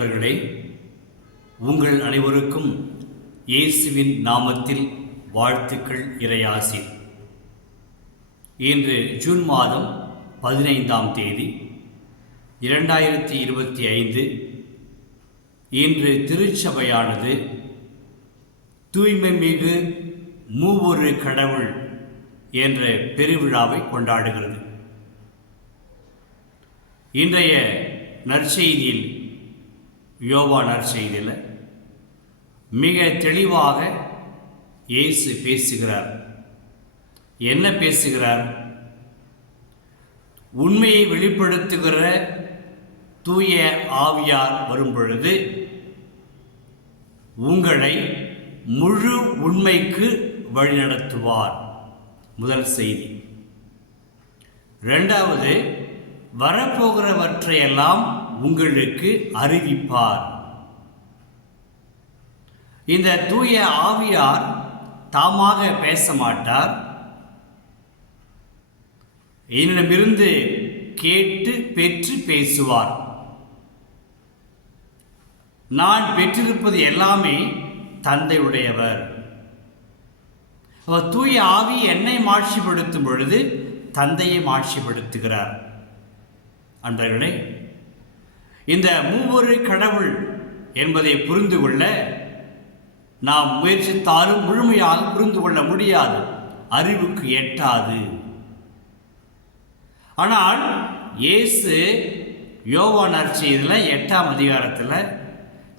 அன்பர்களே, உங்கள் அனைவருக்கும் இயேசுவின் நாமத்தில் வாழ்த்துக்கள், இறையாசி. இன்று ஜூன் மாதம் 15ஆம் தேதி 2025. இன்று திருச்சபையானது தூய்மை மிகு மூவொரு கடவுள் என்ற பெருவிழாவை கொண்டாடுகிறது. இன்றைய நற்செய்தியில், யோவான் நற்செய்தியில் மிக தெளிவாக இயேசு பேசுகிறார். என்ன பேசுகிறார்? உண்மையை வெளிப்படுத்துகிற தூய ஆவியார் வரும் பொழுது உங்களை முழு உண்மைக்கு வழிநடத்துவார். முதல் செய்தி. இரண்டாவது, வரப்போகிறவற்றையெல்லாம் உங்களுக்கு அறிவிப்பார். இந்த தூய ஆவியார் தாமாக பேச மாட்டார். என்னிடமிருந்து கேட்டு பெற்று பேசுவார். நான் பெற்றிருப்பது எல்லாமே தந்தையுடையவர். அவர் தூய ஆவி என்னை மாட்சிப்படுத்தும் பொழுது தந்தையை மாட்சிப்படுத்துகிறார். அன்பர்களே, இந்த மூவொரு கடவுள் என்பதை புரிந்து கொள்ள நாம் முயற்சித்தாலும் முழுமையாக புரிந்து கொள்ள முடியாது, அறிவுக்கு எட்டாது. ஆனால் இயேசு யோவான் நற்செய்தியில் 8ஆம் அதிகாரத்தில்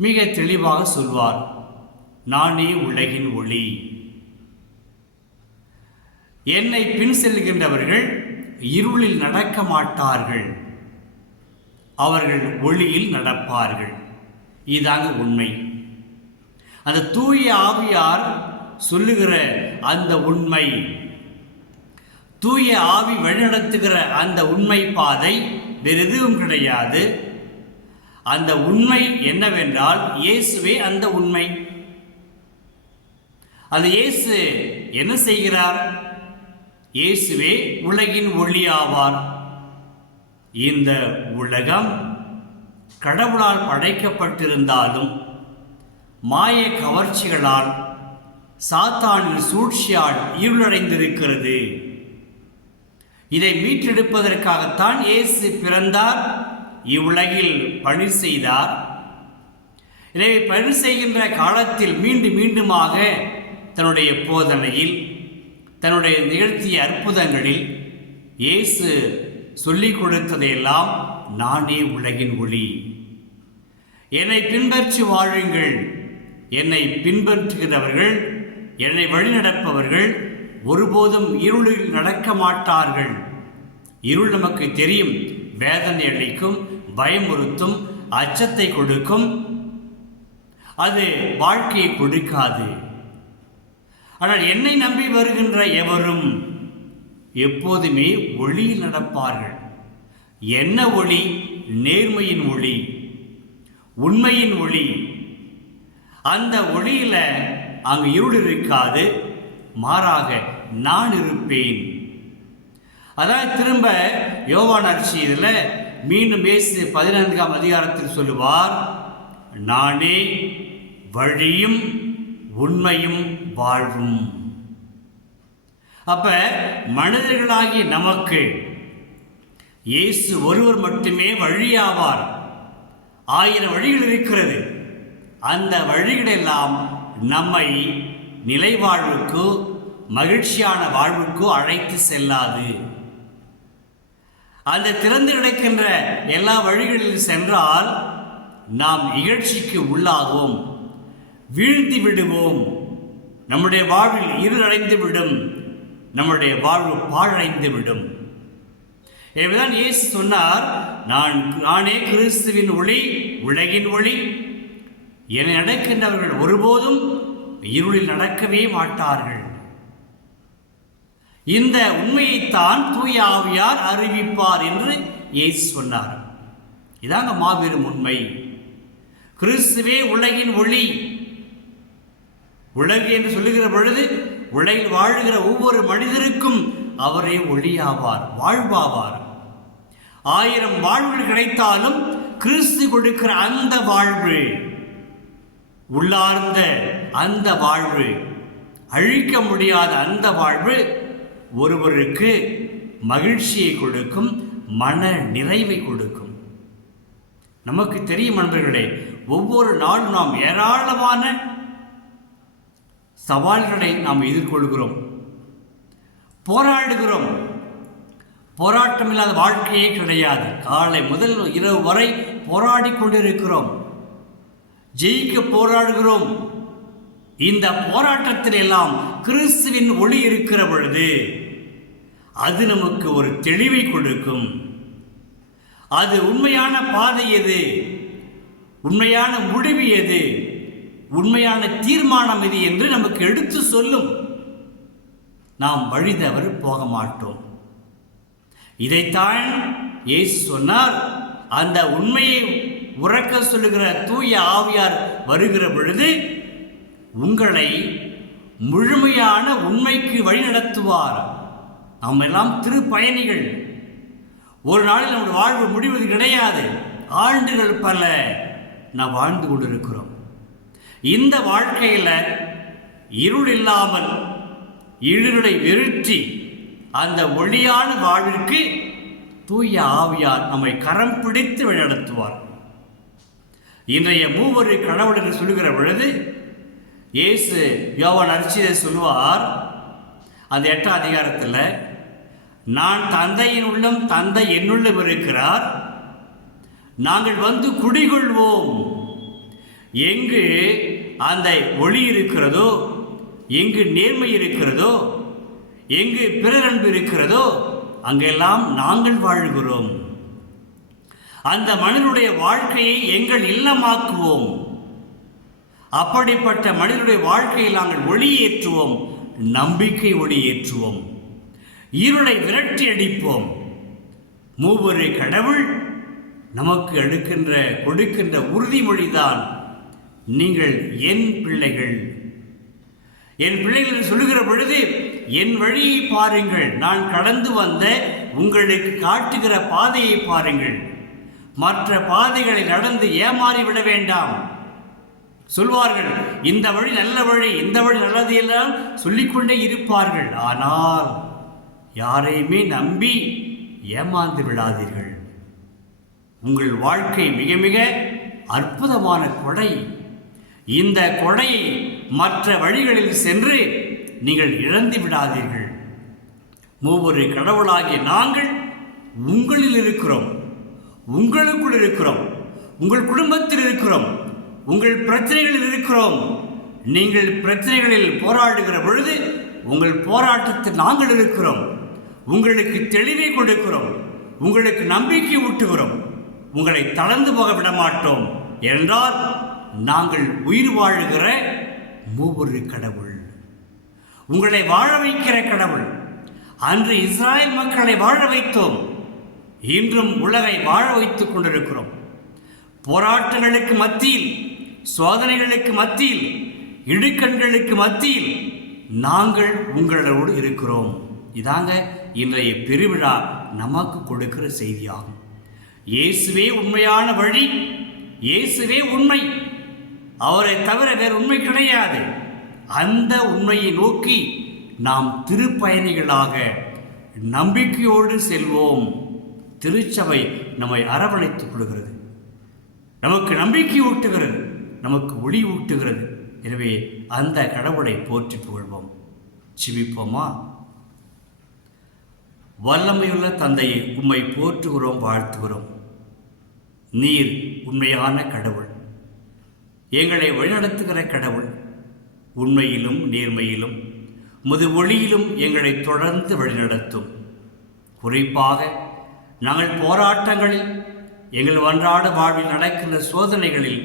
மிக தெளிவாக சொல்வார், நானே உலகின் ஒளி. என்னை பின் செல்கின்றவர்கள் இருளில் நடக்க மாட்டார்கள், அவர்கள் ஒளியில் நடப்பார்கள். இதாங்க உண்மை. அந்த தூய ஆவியார் சொல்லுகிற அந்த உண்மை, தூய ஆவி வழிநடத்துகிற அந்த உண்மை பாதை வேறு எதுவும் கிடையாது. அந்த உண்மை என்னவென்றால் இயேசுவே அந்த உண்மை. அந்த இயேசு என்ன செய்கிறார்? இயேசுவே உலகின் ஒளி ஆவார். இந்த உலகம் கடவுளால் படைக்கப்பட்டிருந்தாலும் மாய கவர்ச்சிகளால், சாத்தானின் சூழ்ச்சியால் இருளடைந்திருக்கிறது. இதை மீட்டெடுப்பதற்காகத்தான் இயேசு பிறந்தார், இவ்வுலகில் பணி செய்தார். இதை பணி செய்கின்ற காலத்தில் மீண்டும் மீண்டுமாக தன்னுடைய போதனையில், தன்னுடைய நிகழ்த்திய அற்புதங்களில் இயேசு சொல்லிக் கொடுத்ததையெல்லாம், நானே உலகின் ஒளி, என்னை பின்பற்றி வாழுங்கள். என்னை பின்பற்றுகிறவர்கள், என்னை வழிநடப்பவர்கள் ஒருபோதும் இருளில் நடக்க மாட்டார்கள். இருள் நமக்கு தெரியும், வேதனை அளிக்கும், பயமுறுத்தும், அச்சத்தை கொடுக்கும், அது வாழ்க்கையை கொடுக்காது. ஆனால் என்னை நம்பி வருகின்ற எவரும் எப்போதுமே ஒளியில் நடப்பார்கள். என்ன ஒளி? நேர்மையின் ஒளி, உண்மையின் ஒளி. அந்த ஒளியில அங்கு இருள் இருக்காது, மாறாக நான் இருப்பேன். அதான் திரும்ப யோவான் நற்செய்தியில் மீண்டும் இயேசு 14ஆம் அதிகாரத்தில் சொல்லுவார், நானே வழியும் உண்மையும் வாழ்வும். அப்ப மனிதர்களாகிய நமக்கு இயேசு ஒருவர் மட்டுமே வழியாவார். 1000 வழிகள் இருக்கிறது. அந்த வழிகளெல்லாம் நம்மை நிலை வாழ்வுக்கு, மகிழ்ச்சியான வாழ்வுக்கு அழைத்து செல்லாது. அந்த திறந்து கிடக்கின்ற எல்லா வழிகளில் சென்றால் நாம் இகழ்ச்சிக்கு உள்ளாகும், வீழ்த்தி விடுவோம். நம்முடைய வாழ்வில் இருளடைந்து விடும், நம்முடைய வாழ்வு பாழடைந்து விடும். எனவேதான் இயேசு சொன்னார், நானே கிறிஸ்துவின் ஒளி, உலகின் ஒளி. என்னை நடக்கின்றவர்கள் ஒருபோதும் இருளில் நடக்கவே மாட்டார்கள். இந்த உண்மையைத்தான் தூய ஆவியார் அறிவிப்பார் என்று இயேசு சொன்னார். இதாங்க மாபெரும் உண்மை. கிறிஸ்துவே உலகின் ஒளி. உலகு என்று சொல்லுகிற பொழுது உலகில் வாழுகிற ஒவ்வொரு மனிதருக்கும் அவரே ஒளியாவார், வாழ்வாவார். 1000 வாழ்வுகள் கிடைத்தாலும் கிறிஸ்து கொடுக்கிற அந்த வாழ்வு, உள்ளார்ந்த அந்த வாழ்வு, அழிக்க முடியாத அந்த வாழ்வு ஒருவருக்கு மகிழ்ச்சியை கொடுக்கும், மன நிறைவை கொடுக்கும். நமக்கு தெரியும் நண்பர்களே, ஒவ்வொரு நாளும் நாம் ஏராளமான சவால்களை நாம் எதிர்கொள்கிறோம், போராடுகிறோம். போராட்டம் இல்லாத வாழ்க்கையே கிடையாது. காலை முதல் இரவு வரை போராடி கொண்டிருக்கிறோம், ஜெயிக்க போராடுகிறோம். இந்த போராட்டத்தில் எல்லாம் கிறிஸ்துவின் ஒளி இருக்கிற பொழுது அது நமக்கு ஒரு தெளிவை கொடுக்கும். அது உண்மையான பாதை எது, உண்மையான முடிவு எது, உண்மையான தீர்மானம் எது என்று நமக்கு எடுத்து சொல்லும். நாம் வழி தவறு போக மாட்டோம். இதைத்தான் இயேசு சொன்னார். அந்த உண்மையை உறக்க சொல்லுகிற தூய ஆவியார் வருகிற பொழுது உங்களை முழுமையான உண்மைக்கு வழிநடத்துவார். நாம் எல்லாம் திருப்பயணிகள். ஒரு நாளில் நம்முடைய வாழ்வு முடிவது கிடையாது. ஆண்டுகள் பல நாம் வாழ்ந்து கொண்டிருக்கிறோம். இந்த வாழ்க்கையில் இருள் இல்லாமல் இருளை வெறுற்றி அந்த ஒளியான வாழ்விற்கு தூய ஆவியார் நம்மை கரம் பிடித்து வழிநடத்துவார். இன்றைய மூவரு கடவுள் என்று சொல்லுகிற பொழுது இயேசு யோவான் நற்செய்தியிலே சொல்லுவார், அந்த 8ஆம் அதிகாரத்தில், நான் தந்தையின் உள்ளம், தந்தை என்னுள்ளும் இருக்கிறார், நாங்கள் வந்து குடிகொள்வோம். எங்கு அந்த ஒளி இருக்கிறதோ, எங்கு நேர்மை இருக்கிறதோ, எங்கு பிறரன்பு இருக்கிறதோ அங்கெல்லாம் நாங்கள் வாழ்கிறோம். அந்த மனிதனுடைய வாழ்க்கையை எங்கள் இல்லமாக்குவோம். அப்படிப்பட்ட மனிதனுடைய வாழ்க்கையில் நாங்கள் ஒளியேற்றுவோம், நம்பிக்கை ஒளியேற்றுவோம், இருளை விரட்டி அடிப்போம். மூவரு கடவுள் நமக்கு கொடுக்கின்ற உறுதிமொழிதான், நீங்கள் என் பிள்ளைகள். என் பிள்ளைகள் சொல்லுகிற பொழுது என் வழியை பாருங்கள், நான் கடந்து வந்த உங்களுக்கு காட்டுகிற பாதையை பாருங்கள், மற்ற பாதைகளை நடந்து ஏமாறிவிட வேண்டாம். சொல்வார்கள், இந்த வழி நல்ல வழி, இந்த வழி நல்லது எல்லாம் சொல்லிக்கொண்டே இருப்பார்கள். ஆனால் யாரையுமே நம்பி ஏமாந்து விடாதீர்கள். உங்கள் வாழ்க்கை மிக மிக அற்புதமான கொடை. இந்த கொடையை மற்ற வழிகளில் சென்று நீங்கள் இழந்து விடாதீர்கள். மூவரு கடவுளாகிய நாங்கள் உங்களில் இருக்கிறோம், உங்களுக்குள் இருக்கிறோம், உங்கள் குடும்பத்தில் இருக்கிறோம், உங்கள் பிரச்சனைகளில் இருக்கிறோம். நீங்கள் பிரச்சனைகளில் போராடுகிற பொழுது உங்கள் போராட்டத்தில் நாங்கள் இருக்கிறோம். உங்களுக்கு தெளிவை கொடுக்கிறோம், உங்களுக்கு நம்பிக்கை ஊட்டுகிறோம், உங்களை தளர்ந்து போக விட மாட்டோம். என்றால் நாங்கள் உயிர் வாழுகிற மூவரு கடவுள், உங்களை வாழ வைக்கிற கடவுள். அன்று இஸ்ராயல் மக்களை வாழ வைத்தோம், இன்றும் உலகை வாழ வைத்துக் கொண்டிருக்கிறோம். போராட்டங்களுக்கு மத்தியில், சோதனைகளுக்கு மத்தியில், இடுக்கண்களுக்கு மத்தியில் நாங்கள் உங்களோடு இருக்கிறோம். இதாங்க இன்றைய பெருவிழா நமக்கு கொடுக்கிற செய்தியாகும். இயேசுவே உண்மையான வழி, இயேசுவே உண்மை, அவரை தவிர வேறு உண்மை கிடையாது. அந்த உண்மையை நோக்கி நாம் திருப்பயணிகளாக நம்பிக்கையோடு செல்வோம். திருச்சபை நம்மை அரவணைத்துக் கொள்கிறது, நமக்கு நம்பிக்கை ஊட்டுகிறது, நமக்கு ஒளி ஊட்டுகிறது. எனவே அந்த கடவுளை போற்றி புகழ்வோம். சிவிப்போமா? வல்லமையுள்ள தந்தையை உம்மை போற்றுகிறோம், வாழ்த்துகிறோம். நீர் உண்மையான கடவுள், எங்களை வழிநடத்துகிற கடவுள். உண்மையிலும் நேர்மையிலும் முது ஒளியிலும் எங்களை தொடர்ந்து வழிநடத்தும். குறிப்பாக நாங்கள் போராட்டங்களில், எங்கள் அன்றாட வாழ்வில் நடக்கின்ற சோதனைகளில்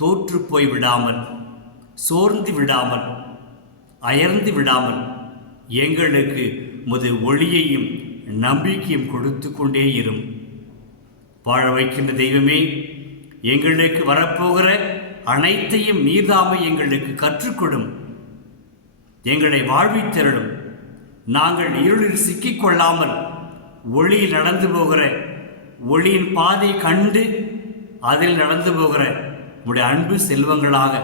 தோற்று போய் விடாமல், சோர்ந்து விடாமல், அயர்ந்து விடாமல் எங்களுக்கு முது ஒளியையும் நம்பிக்கையும் கொடுத்து கொண்டே இரும். வாழ வைக்கின்ற தெய்வமே, எங்களுக்கு வரப்போகிற அனைத்தையும் நீதாமை எங்களுக்கு கற்றுக்கொடும். எங்களை வாழ்வித்தருளும். நாங்கள் இருளில் சிக்கிக்கொள்ளாமல் ஒளியில் நடந்து போகிற ஒளியின் பாதை கண்டு அதில் நடந்து போகிற உம்முடைய அன்பு செல்வங்களாக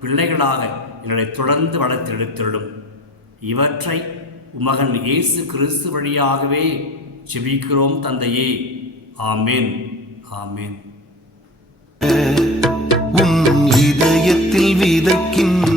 பிள்ளைகளாக எங்களை தொடர்ந்து வளர்த்தெடுத்திடும். இவற்றை உமகன் இயேசு கிறிஸ்து வழியாகவே ஜெபிக்கிறோம் தந்தையே. ஆமேன், ஆமேன். உம் இதயத்தில் விதைக்கின்ற